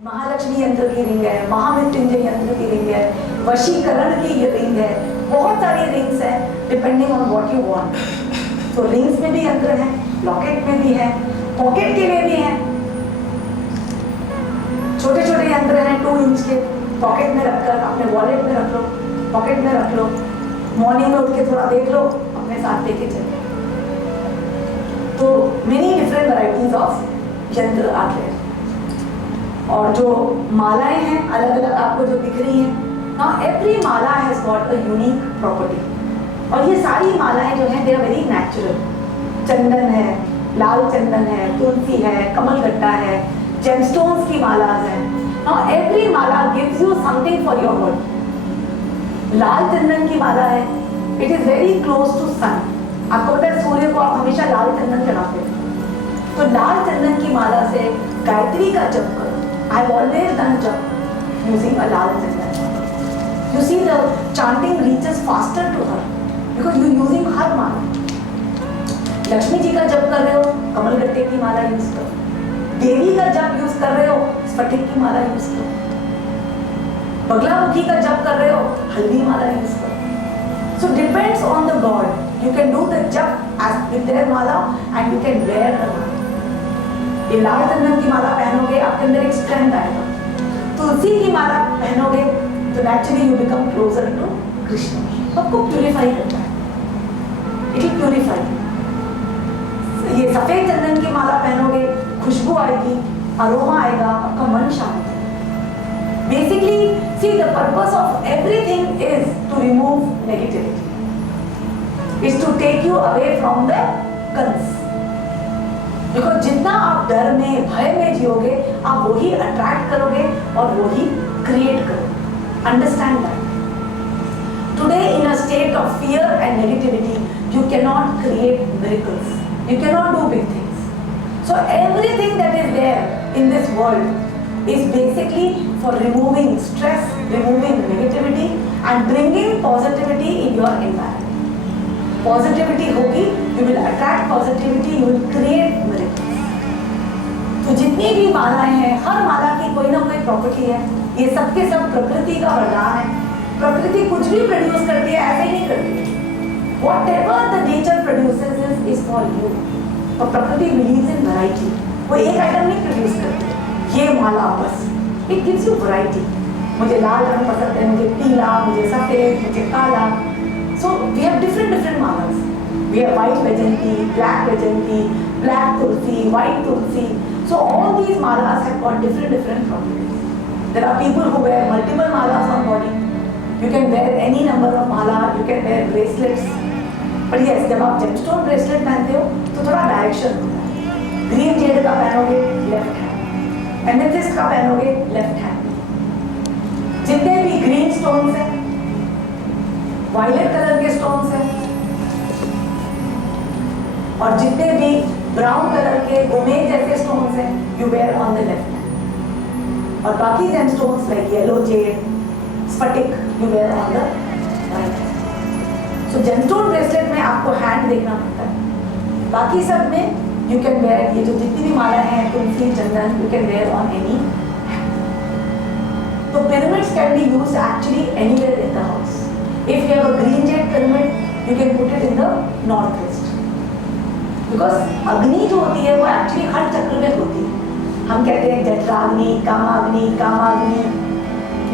महालक्ष्मी यंत्र की रिंग है, महामृत्युंजय यंत्र की रिंग है, वशीकरण की ये रिंग है, बहुत सारी रिंग्स है depending on what you want. तो रिंग्स में भी यंत्र है, लॉकेट में भी है, पॉकेट के लिए भी है। छोटे छोटे यंत्र हैं 2 इंच के, पॉकेट में रखकर अपने वॉलेट में रख लो, पॉकेट में रख लो, मॉर्निंग में उठ के थोड़ा देख लो, अपने साथ लेके चलो। तो मेनी डिफरेंट वैरायटीज ऑफ यंत्र आते हैं। और जो मालाएं हैं अलग अलग आपको जो दिख रही हैं, now every Mala has got a unique property. और ये सारी मालाएं जो हैं दे आर वेरी नेचुरल। चंदन है, लाल चंदन है, तुलसी है, कमलगट्टा है, जेमस्टोन्स की माला है। Now every mala gives you something for your body. लाल चंदन की माला है, it is very close to sun. आपको पता है सूर्य को आप हमेशा लाल चंदन चढ़ाते हैं। तो लाल चंदन की माला से गायत्री का जप करो। I have always done jap using a lal chandan. You see the chanting reaches faster to her because you using her माला। लक्ष्मी जी का जप कर रहे हो, कमलगट्टे की माला यूज करो। देवी का जप यूज कर रहे हो, स्फटिक की माला यूज करो। बगलामुखी का जप कर रहे हो, हल्दी माला यूज करो। So depends on the god. You can do the jap as with their mala and you can wear the mala. ये लाल चंदन की माला पहनोगे आपके अंदर एक स्ट्रेंथ आएगा। तुलसी की माला पहनोगे तो naturally you become closer to Krishna. आपको प्यूरिफाई करता है, इट विल प्यूरिफाई। ये सफेद चंदन की माला पहनोगे, खुशबू आएगी, अरोमा आएगा, आपका मन शांत है। Basically see the purpose of everything is to remove negativity, is to take you away from the Kansa. देखो जितना आप डर में, भय में जियोगे, आप वही अट्रैक्ट करोगे और वही क्रिएट करोगे। Understand that. Today in a state of fear and negativity you can not create miracles, you can not do big things. So everything that is there in this world is basically for removing stress, removing negativity and bringing positivity in your environment. Positivity होगी, you will attract positivity, you will create miracles. तो जितनी भी मालाएं हैं, हर माला की कोई ना कोई प्रॉपर्टी है। ये सबके सब प्रकृति का वरदान है। प्रकृति कुछ भी प्रोड्यूस करती है, ऐसे ही नहीं करती। Whatever the nature produces is for you. और प्रकृति बिलीव्स इन वैरायटी। वो एक आइटम नहीं प्रोड्यूस करती, ये माला बस। It gives you variety. मुझे लाल रंग पसंद है, मुझे पीला, मुझे सफेद, मुझे काला। So we have different malas. We have white Vajanti, black Vajanti, black Tulsi, white Tulsi. So all these malas have got different properties. There are people who wear multiple malas on body. You can wear any number of mala. You can wear bracelets. But yes, जब आप gemstone bracelet पहनते हो तो थोड़ा direction होता है। Green jade का पहनोगे left hand, amethyst का पहनोगे लेफ्ट हैंड। जितने भी ग्रीन स्टोन्स हैं, वायलेट कलर के स्टोन्स हैं, और जितने भी ब्राउन कलर के गोमेद जैसे स्टोन्स हैं, you wear on the left hand. और बाकी gemstones like yellow jade, sphatik, you wear on the right hand. So gemstone bracelet में आपको हैंड देखना पड़ता है। बाकी सब में यू कैन वेयर, ये जो जितनी भी माला हैं, तुलसी, चंदन, you can wear on any hand. तो pyramids can be used actually anywhere in the house. If you have a green jade pyramid, you can put it in the northwest. Because अग्नि जो होती है वो एक्चुअली हर चक्र में होती है। हम कहते हैं जठराग्नि, कामाग्नि,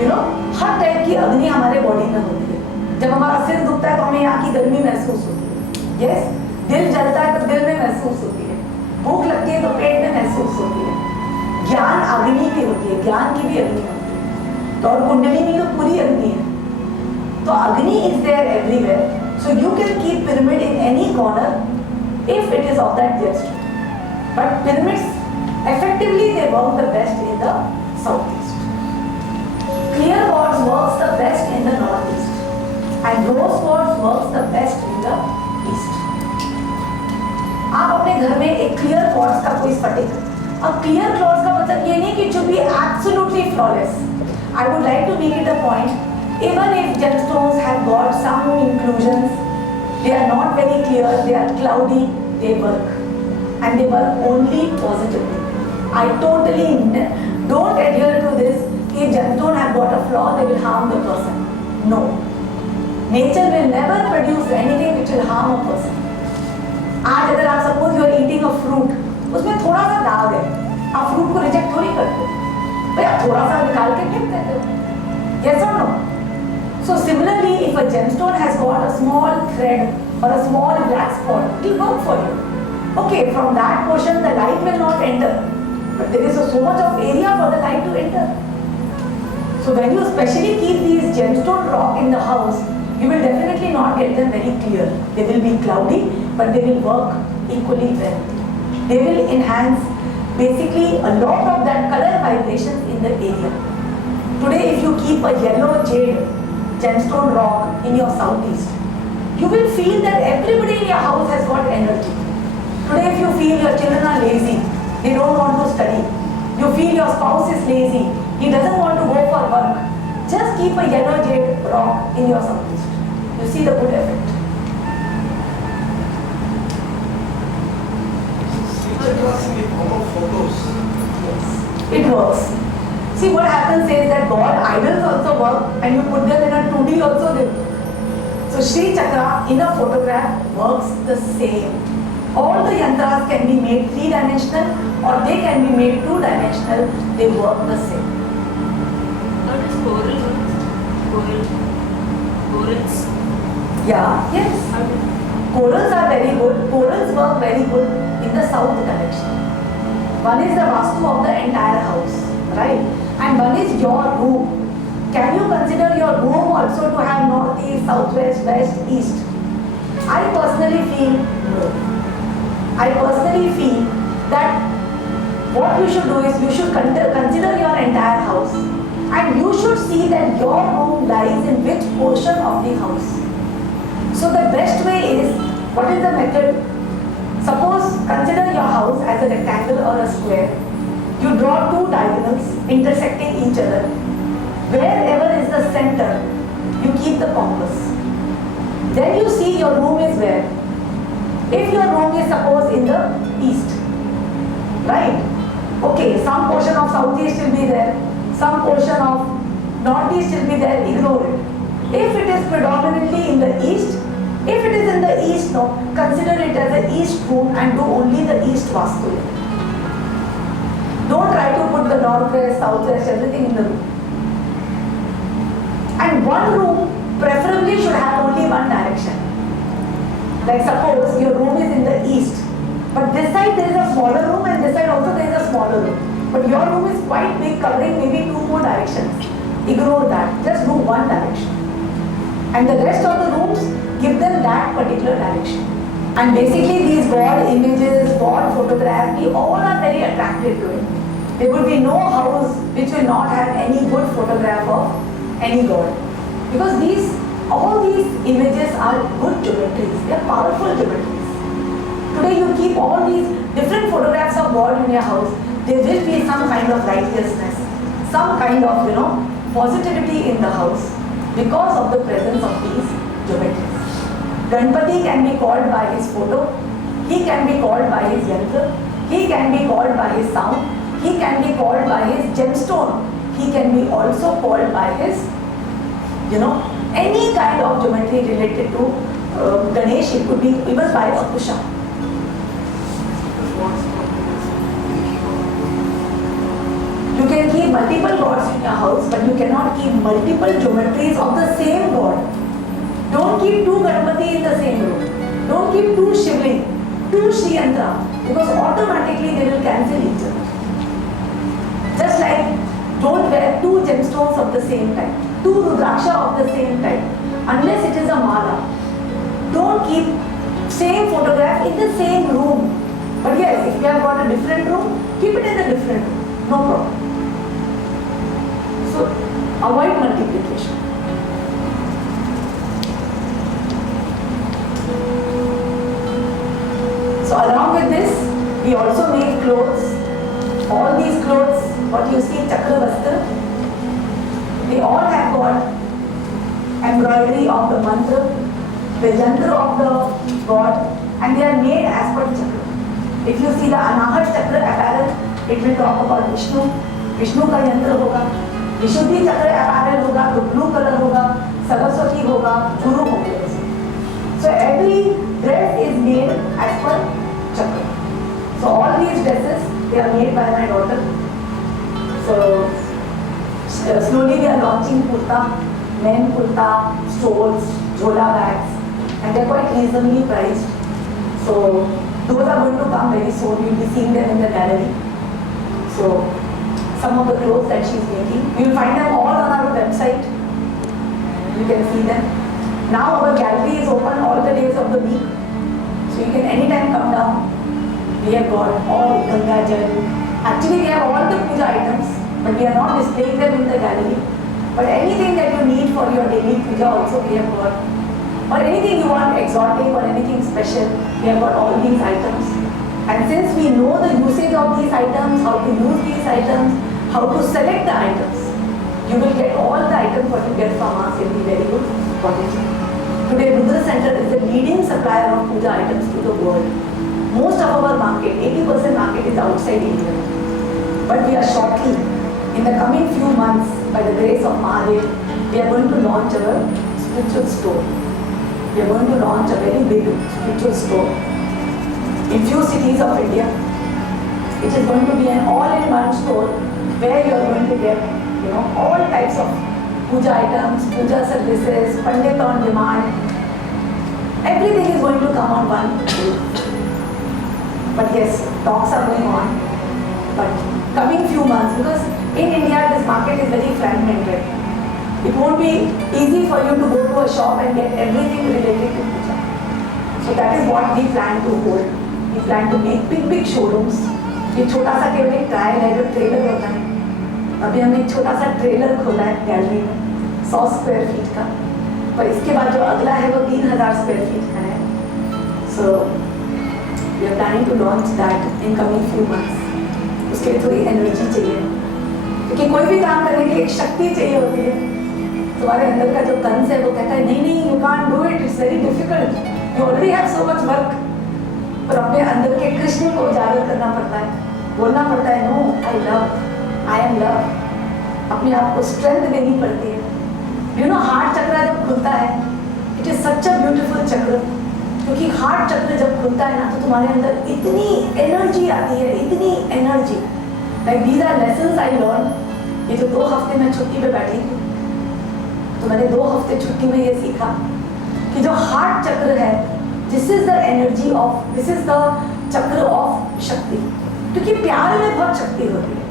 यू नो, हर टाइप की अग्नि हमारे बॉडी में होती है। जब हमारा सिर दुखता है तो हमें यहाँ की गर्मी महसूस होती है। यस, दिल जलता है तो दिल में महसूस होती है, भूख लगती है तो पेट में महसूस होती है। ज्ञान अग्नि की होती है, ज्ञान की भी अग्नि होती है। तो और कुंडलिनी तो पूरी अग्नि है। So Agni is there everywhere, so you can keep pyramid in any corner if it is of that gemstone. But pyramids, effectively they work the best in the southeast. Clear quartz works the best in the northeast, and rose quartz works the best in the east. आप अपने घर में एक clear quartz का कोई स्फटिक, अब clear quartz का मतलब ये नहीं कि it should be absolutely flawless. I would like to make it a point. Even if gemstones have got some inclusions, they are not very clear, they are cloudy, they work. And they work only positively. I totally Don't adhere to this. If gemstone have got a flaw, they will harm the person. No. Nature will never produce anything which will harm a person. आज अगर आप suppose you are eating a fruit, उसमें थोड़ा सा डाल दें, आप fruit को reject थोड़ी करते, भाई आप थोड़ा सा निकाल के फेंक देते हो. Yes or no? So similarly, if a gemstone has got a small thread or a small black spot, it will work for you. Okay, from that portion the light will not enter, but there is so much of area for the light to enter. So when you especially keep these gemstone rock in the house, you will definitely not get them very clear. They will be cloudy, but they will work equally well. They will enhance basically a lot of that color vibrations in the area. Today if you keep a yellow jade gemstone rock in your southeast, you will feel that everybody in your house has got energy. Today if you feel your children are lazy, they don't want to study, you feel your spouse is lazy, he doesn't want to go for work, just keep a yellow jade rock in your southeast. You see the good effect. In the form of photos. Yes, it works. See what happens is that God idols also work, and you put them in a 2D also they work. So Sri Chakra in a photograph works the same. All the yantras can be made 3-dimensional or they can be made 2-dimensional. They work the same. How does coral work? Corals? Yeah, yes. How do Corals are very good. Corals work very good in the south direction. One is the vastu of the entire house, right? And one is your room. Can you consider your room also to have north, east, southwest, west, east? I personally feel no. I personally feel that what you should do is you should consider your entire house and you should see that your room lies in which portion of the house. So the best way is, what is the method? Suppose consider your house as a rectangle or a square. You draw two diagonals intersecting each other. Wherever is the center, you keep the compass. Then you see your room is where. If your room is suppose in the east, right? Okay, some portion of southeast will be there, some portion of northeast will be there, ignore it. If it is predominantly in the east, if it is in the east, no, consider it as an east room and do only the east vastu. Don't try to put the northwest, southwest, everything in the room. And one room preferably should have only one direction. Like suppose your room is in the east, but this side there is a smaller room and this side also there is a smaller room. But your room is quite big, covering maybe 2 more directions. Ignore that, just do one direction. And the rest of the rooms, give them that particular direction. And basically these God images, God photographs, we all are very attracted to it. There would be no house which will not have any good photograph of any God. Because all these images are good geometries, they are powerful geometries. Today you keep all these different photographs of God in your house, there will be some kind of righteousness, some kind of, positivity in the house because of the presence of these geometries. Ganpati can be called by his photo, he can be called by his yantra, he can be called by his sound, he can be called by his gemstone, he can be also called by his, any kind of geometry related to Ganesh, it could be even by a Kusha. You can keep multiple gods in your house, but you cannot keep multiple geometries of the same god. Don't keep 2 Ganpati in the same room. Don't keep 2 Shivling, 2 Shri Yantra, because automatically they will cancel each other. Just like don't wear 2 gemstones of the same type, 2 Rudraksha of the same type, unless it is a mala. Don't keep same photograph in the same room. But yes, if you have got a different room, keep it in a different room, no problem. So avoid multiplication. So along with this, we also make clothes. All these clothes, what you see, Chakra Vastra, they all have got embroidery of the mantra, the yantra of the god, and they are made as per chakra. If you see the Anahat Chakra apparel, it will talk about Vishnu. Vishnu का यंत्र होगा, विशुद्धि चक्र apparel होगा तो blue colour होगा, सरस्वती होगा, गुरु होंगे। So every dress is made as per chakra. So all these dresses, they are made by my daughter. So slowly we are launching kurta, men kurta, stoles, jhola bags, and they are quite reasonably priced. So those are going to come very soon. You will be seeing them in the gallery. So some of the clothes that she is making, you will find them all on our website. You can see them. Now our gallery is open all the days of the week, so you can anytime come down. We have got all Ganga Jal. Actually, we have all the puja items, but we are not displaying them in the gallery. But anything that you need for your daily puja also we have got. Or anything you want exotic or anything special, we have got all these items. And since we know the usage of these items, how to use these items, how to select the items, you will get all the items what you get from us in the very good quality. Today, Rudra Center is the leading supplier of puja items to the world. Most of our market, 80% market is outside India. But we are shortly, in the coming few months, by the grace of Mahadev, we are going to launch our spiritual store. We are going to launch a very big spiritual store in few cities of India. It is going to be an all-in-one store where you are going to get, all types of puja items, puja services, pandit on demand. Everything is going to come on one roof. But yes, talks are going on. But coming few months, because in India this market is very fragmented. It won't be easy for you to go to a shop and get everything related to puja. So that is what we plan to hold. We plan to make big showrooms. ये छोटा सा केवल एक trial है जो trailer होता है. अभी हमने एक छोटा सा ट्रेलर खोला है गैलरी में 100 स्क्वायर फीट का, पर इसके बाद जो अगला है वो 3000 स्क्वायर फीट का है. So we are planning to launch that in coming few months. उसके लिए थोड़ी एनर्जी चाहिए, क्योंकि कोई भी काम करने के लिए एक शक्ति चाहिए होती है. तुम्हारे अंदर का जो कंस है वो कहता है नहीं you can't do it, it's very difficult, you already have so much work. पर अपने अंदर के कृष्ण को उजागर करना पड़ता है, बोलना पड़ता है no I love, I am love. अपने आप को स्ट्रेंथ देनी पड़ती है. यू नो हार्ट चक्र जब खुलता है, it is such a beautiful चक्र, क्योंकि हार्ट चक्र जब खुलता है ना तो तुम्हारे अंदर इतनी एनर्जी आती है, इतनी energy. Like these are lessons I learn. ये जो 2 हफ्ते मैं छुट्टी पे बैठी थी तो मैंने 2 हफ्ते छुट्टी में ये सीखा कि जो हार्ट चक्र है, this is the energy of, this is the चक्र ऑफ शक्ति. क्योंकि प्यार में बहुत शक्ति होती है.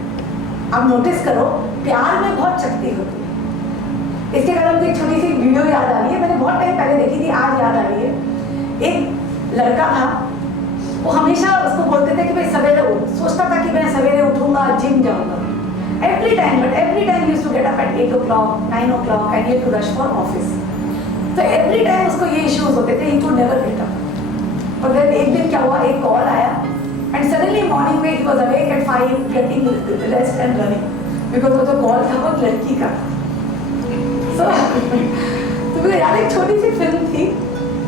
आप नोटिस करो, प्यार में बहुत शक्ति होती है. इसके कारण मुझे एक छोटी सी वीडियो याद आ रही है, मैंने बहुत टाइम पहले देखी थी, आज याद आ रही है. एक लड़का था, वो हमेशा उसको बोलते थे कि भाई सवेरे उठ. सोचता था कि मैं सवेरे उठूंगा, जिम जाऊंगा. Every time used to get up at 8 o'clock, 9 o'clock and he had to rush for office. तो एवरी टाइम उसको ये इश्यूज होते थे, he could never get up. पर फिर एक दिन क्या हुआ, एक कॉल आया and suddenly morning में he was awake at 5 getting rest and running, because वो जो कॉल था वो लड़की का. So तो मुझे याद एक छोटी सी फिल्म थी,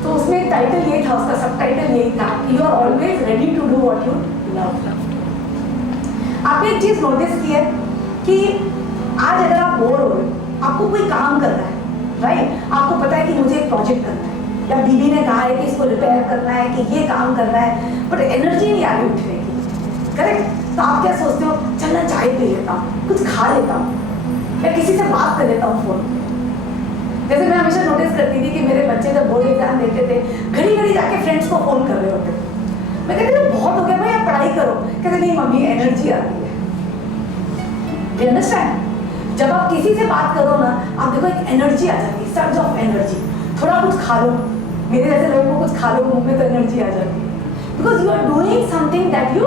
तो उसमें एक टाइटल ये था, उसका सब टाइटल यही था, you are always ready to do what you love. आपने एक चीज नोटिस की है कि आज अगर आप बोर हो रहे, आपको कोई काम करना है, राइट, आपको पता है कि मुझे एक प्रोजेक्ट करना है, या बीबी ने कहा है कि इसको रिपेयर करना है, कि ये काम करना है, बट एनर्जी नहीं आ रही उठने की, करेक्ट. तो आप क्या सोचते हो, चल मैं चाय पी लेता हूँ, कुछ खा लेता हूँ, या किसी से बात कर लेता हूँ फोन. जैसे मैं हमेशा नोटिस करती थी कि मेरे बच्चे जब बोर्ड एग्जाम देते थे, घड़ी जाके फ्रेंड्स को फोन कर रहे होते थे. मैं कहती हूँ बहुत हो गया भाई, आप पढ़ाई करो. कहते नहीं मम्मी एनर्जी आती है. You understand? जब आप किसी से बात करो ना, आप देखो एक एनर्जी आ जाती है, सर्ज ऑफ एनर्जी. थोड़ा कुछ खा लो, मेरे जैसे लोगों को कुछ खा लो, मुंह में तो एनर्जी आ जाती है, because you are doing something that you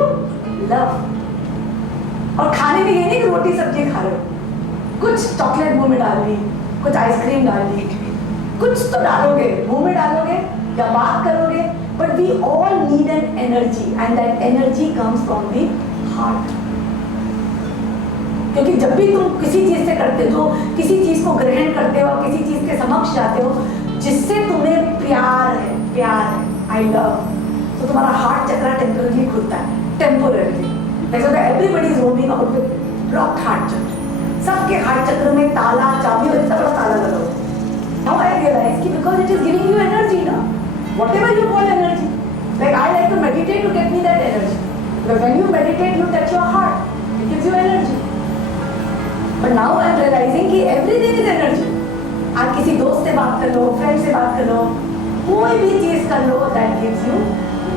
love. और खाने में ये नहीं कि रोटी सब्जी खा रहे हो, कुछ चॉकलेट मुंह में डाल ली, कुछ आइसक्रीम डाल ली, कुछ तो डालोगे, मुंह में डालोगे या बात करोगे. But we all need an energy, and that energy comes from the heart. क्योंकि जब भी तुम किसी चीज से करते हो, किसी चीज को ग्रहण करते हो, किसी चीज के समक्ष जाते हो जिससे तुम्हें प्यार है, आई लव, तो तुम्हारा हार्ट चक्र टेम्पररी खुलता है, temporary. Everybody is roaming out with block heart चक्र, सबके हार्ट चक्र में ताला चाबी और इतना बड़ा ताला लगा होता है. Now I realize कि because it is giving you energy, ना, whatever you call energy. Like I like to meditate to get me that energy. But when you meditate, you touch your heart. It gives you energy. But now I am realizing कि everything is energy. आप किसी दोस्त से बात कर लो, friend से बात कर लो, कोई भी चीज कर लो, that gives you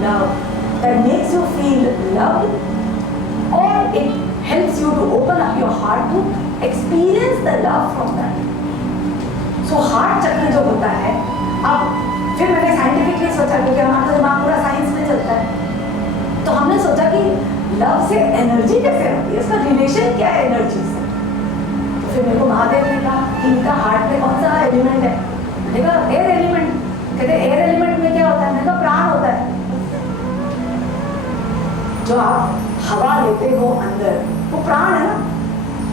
love, that makes you feel loved, or it helps you to open up your heart to experience the love from that. So heart चक्र जो होता है, अब फिर मैंने साइंटिफिकली सोचा क्योंकि हमारा दिमाग पूरा साइंस में चलता है, तो हमने सोचा कि लव से एनर्जी कैसे आती है, इसका रिलेशन क्या है एनर्जी से. तो फिर मेरे को महादेव ने कहा कि इनका हार्ट में कौन सा एलिमेंट है. मैंने कहा एयर एलिमेंट. कहते एयर एलिमेंट में क्या होता है. मैंने कहा प्राण होता है. जो आप हवा लेते हो अंदर वो प्राण है ना.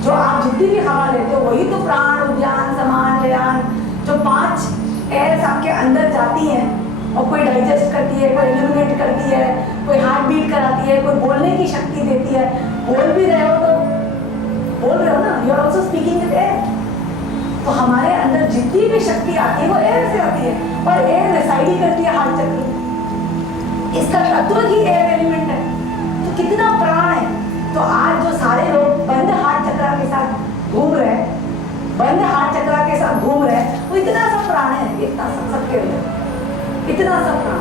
जो आप जितनी भी हवा लेते हो वही तो प्राण, उद्यान, समान, लयान, जो 5 एयर्स आपके अंदर जाती हैं और कोई डाइजेस्ट करती है, कोई एलिमिनेट करती है, कोई हार्ट बीट कराती है, कोई बोलने की शक्ति देती है. बोल भी रहे हो तो बोल रहे हो ना, you are also speaking with air. तो हमारे अंदर जितनी भी शक्ति आती है वो एयर से आती है और एयर रिसाइड ही करती है हार्ट चक्र. इसका तत्व ही एयर एलिमेंट है. तो कितना प्राण है. तो आज जो सारे लोग बंद हार्ट चक्र के साथ घूम रहे हैं, बंद हार्ट चक्र के साथ घूम रहे हैं, वो इतना सब प्राण है, इतना सब सबके अंदर इतना सब प्राण.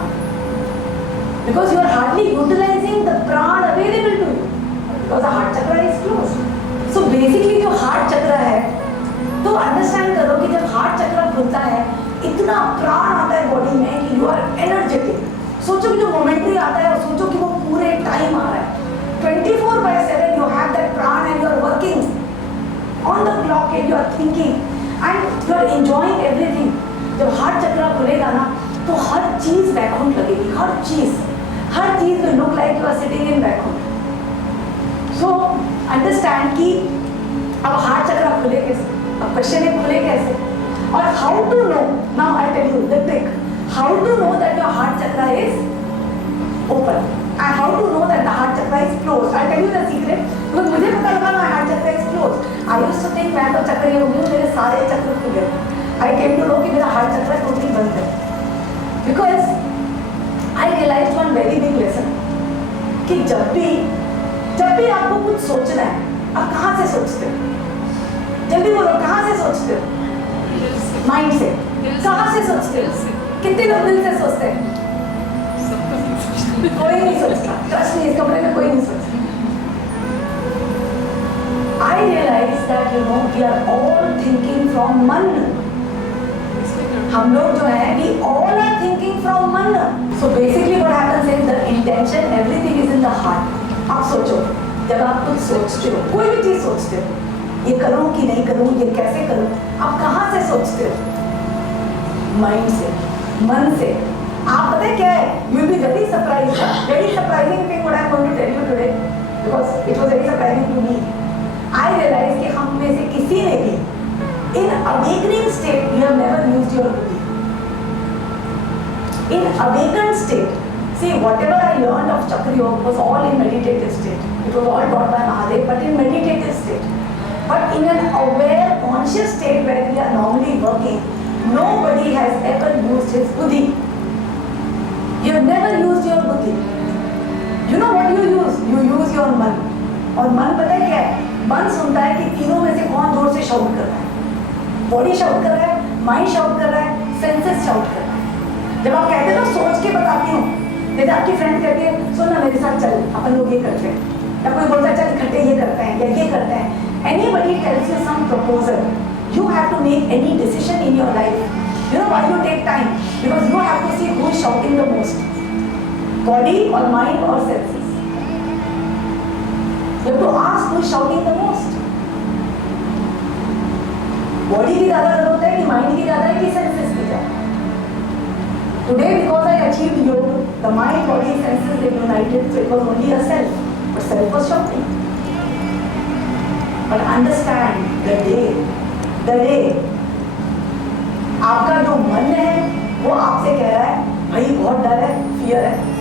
Because you are hardly utilizing the prana available to you because the heart chakra is close. So basically जो हार्ट चक्र है, तो अंडरस्टैंड करो कि जब हार्ट चक्र खुलता है इतना प्राण आता है बॉडी में कि यू आर एनर्जेटिक. सोचो कि जो मोमेंट्री आता है और सोचो कि वो पूरे टाइम आ रहा है. 24/7 you have that prana and you are working on the clock and you are thinking and you are enjoying everything. जब हार्ट चक्र खुलेगा ना तो हर चीज वैकुंठ लगेगी. हर चीज will look like you are sitting in Vaikuntha. So understand कि अब हार्ट चक्र खुले कैसे. अब क्वेश्चन है खुले कैसे और how to know. Now I tell you the trick. How to know that your heart chakra is open. And how to know that the heart chakra is closed? I'll tell you the secret. because मुझे पता लगा my heart chakra is closed. I used to think मैं तो चक्रीय हो गई हूँ, मेरे सारे चक्र खुल गए. I came to know कि मेरा heart chakra totally बंद है. Because I realized one very big lesson कि जब भी आपको कुछ सोचना है, आप कहाँ से सोचते हो? जल्दी बोलो, कहाँ से सोचते हो? माइंड से. कहाँ से सोचते हो? कितने लोग दिल से सोचते हैं? कोई नहीं सोचता. ट्रस्ट नहीं, इस कमरे में कोई नहीं सोचता. I realize that we are all thinking from मन. हम लोग जो है we all are thinking from मन. So basically what happens is the intention, everything is in the heart. आप सोचो, जब आप कुछ सोचते हो, कोई भी चीज सोचते हो, ये करूं कि नहीं करूं, ये कैसे करूं, आप कहाँ से सोचते हो? माइंड से, मन से. आप पता है क्या है? You will be very surprised. Very surprising thing what I am going to tell you today, because it was very surprising to me. I realized कि हम में से किसी ने भी in awakening state we have never used your buddhi. In awakened state, see whatever I learned of Chakra Yoga was all in meditative state. It was all taught by Mahadev, but in meditative state. But in an aware, conscious state where we are normally working, nobody has ever used his buddhi. You have never used your buddhi. You know what you use? You use your मन. और मन पता है क्या है? मन सुनता है कि तीनों में से कौन जोर से शाउट कर रहा है. बॉडी शाउट कर रहा है, माइंड शाउट कर रहा है, सेंसेस शाउट कर रहा है. जब आप कहते हो ना सोच के बताती हूँ, जैसे आपकी फ्रेंड कहती है सुन ना मेरे साथ चल, अपन लोग ये करते हैं, या कोई बोलता है चल इकट्ठे ये करते हैं या ये करते हैं. Anybody tells you some proposal, you have to make any decision in your life. You know why you take time? Because you have to see who is shouting the most. Body or mind or senses. You have to ask who is shouting the most. Body की ज़्यादा ज़रूरत है कि mind की ज़्यादा है कि senses की ज़्यादा? Today because I achieved yoga, the mind, body, senses they united, so it was only a self. But self was shouting. But understand the day आपका जो मन है वो आपसे कह रहा है भाई बहुत डर है,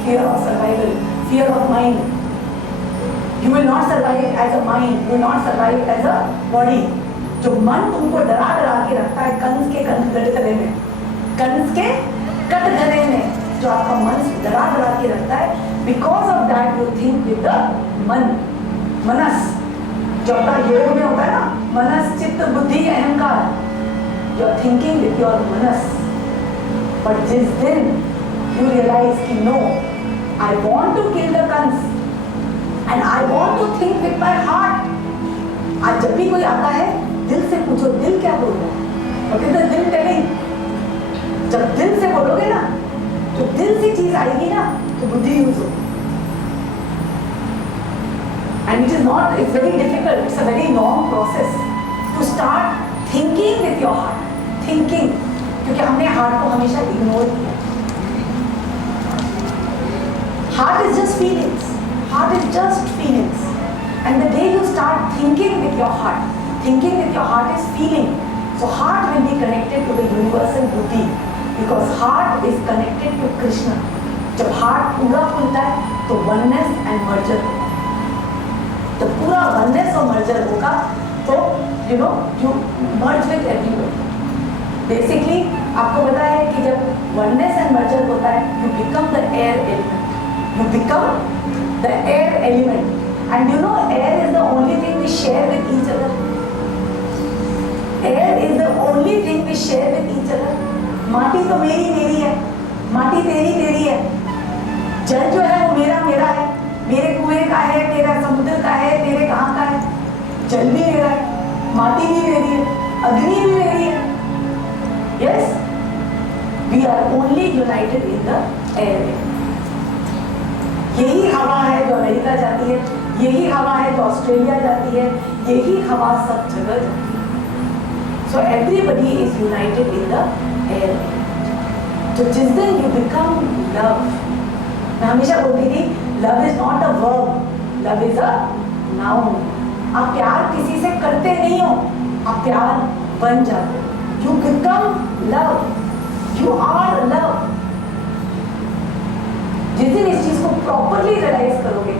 fear of survival, fear of mind. You will not survive as a mind, you will not survive as a body. जो मन तुमको डरा डरा के रखता है कंस के कटघरे में, कंस के कटघरे में जो आपका मन डरा डरा के रखता है, because of that you think with the मन, मनस, जो आपका योग में होता है ना, मनस चित्त बुद्धि अहंकार, you are thinking with your मनस. बट जिस दिन यू रियलाइज कि no, I want to kill the Kansa and I want to think with my heart. आज जब भी कोई आता है दिल से पूछो, दिल क्या बोल रहा है, और किधर दिल टेलिंग. जब दिल से बोलोगे ना, तो दिल से चीज आएगी ना, तो बुद्धि यूज होगी. And it is not, it's very difficult, it's a very long process to start thinking with your heart, thinking, क्योंकि हमने हार्ट को हमेशा इग्नोर किया. Heart is just feelings, heart is just feelings, and the day you start thinking with your heart, thinking with your heart is feeling. So heart will be connected to the universal buddhi, because heart is connected to Krishna. जब heart पूरा खुलता है तो oneness and merger होगा. जब पूरा oneness और merger होगा तो you know you merge with everybody. Basically आपको पता है कि जब oneness and merger होता है, you become the air element. You become the air element. And you know air is the only thing we share with each other. Air is the only thing we share with each other. माटी तो मेरी है, माटी तेरी है. जल जो है वो मेरा है, मेरे कुएं का है, तेरा समुद्र का है, तेरे कहाँ का है. जल भी मेरा है, माटी भी मेरी है, अग्नि भी मेरी है. Yes, we are only united in the air. यही हवा है जो अमेरिका जाती है, यही हवा है जो ऑस्ट्रेलिया जाती है, यही हवा सब जगह जाती है. So everybody is united in the air. तो जिस दिन you become love, मैं हमेशा बोलती थी love is not a verb, love is a noun. आप प्यार किसी से करते नहीं हो, आप प्यार बन जाते हो. You become love, you are love. जिस दिन इस चीज को properly realize करोगे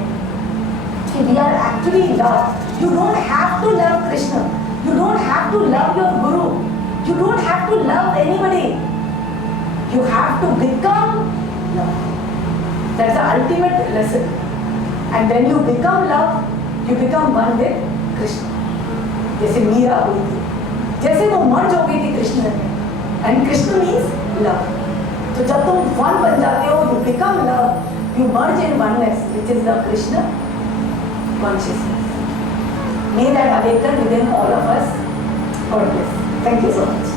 कि we are actually love, you don't have to love Krishna, you don't have to love your guru, you don't have to love anybody, you have to become love. That's the ultimate lesson. And when you become love, you become one with Krishna. जैसे मीरा हुई थी, जैसे वो मर्ज हो गई थी कृष्ण में, and Krishna means love. तो जब तुम one बन जाते हो, you become love, you merge in oneness, which is the Krishna consciousness. May that awaken within all of us. God bless. Thank you so much.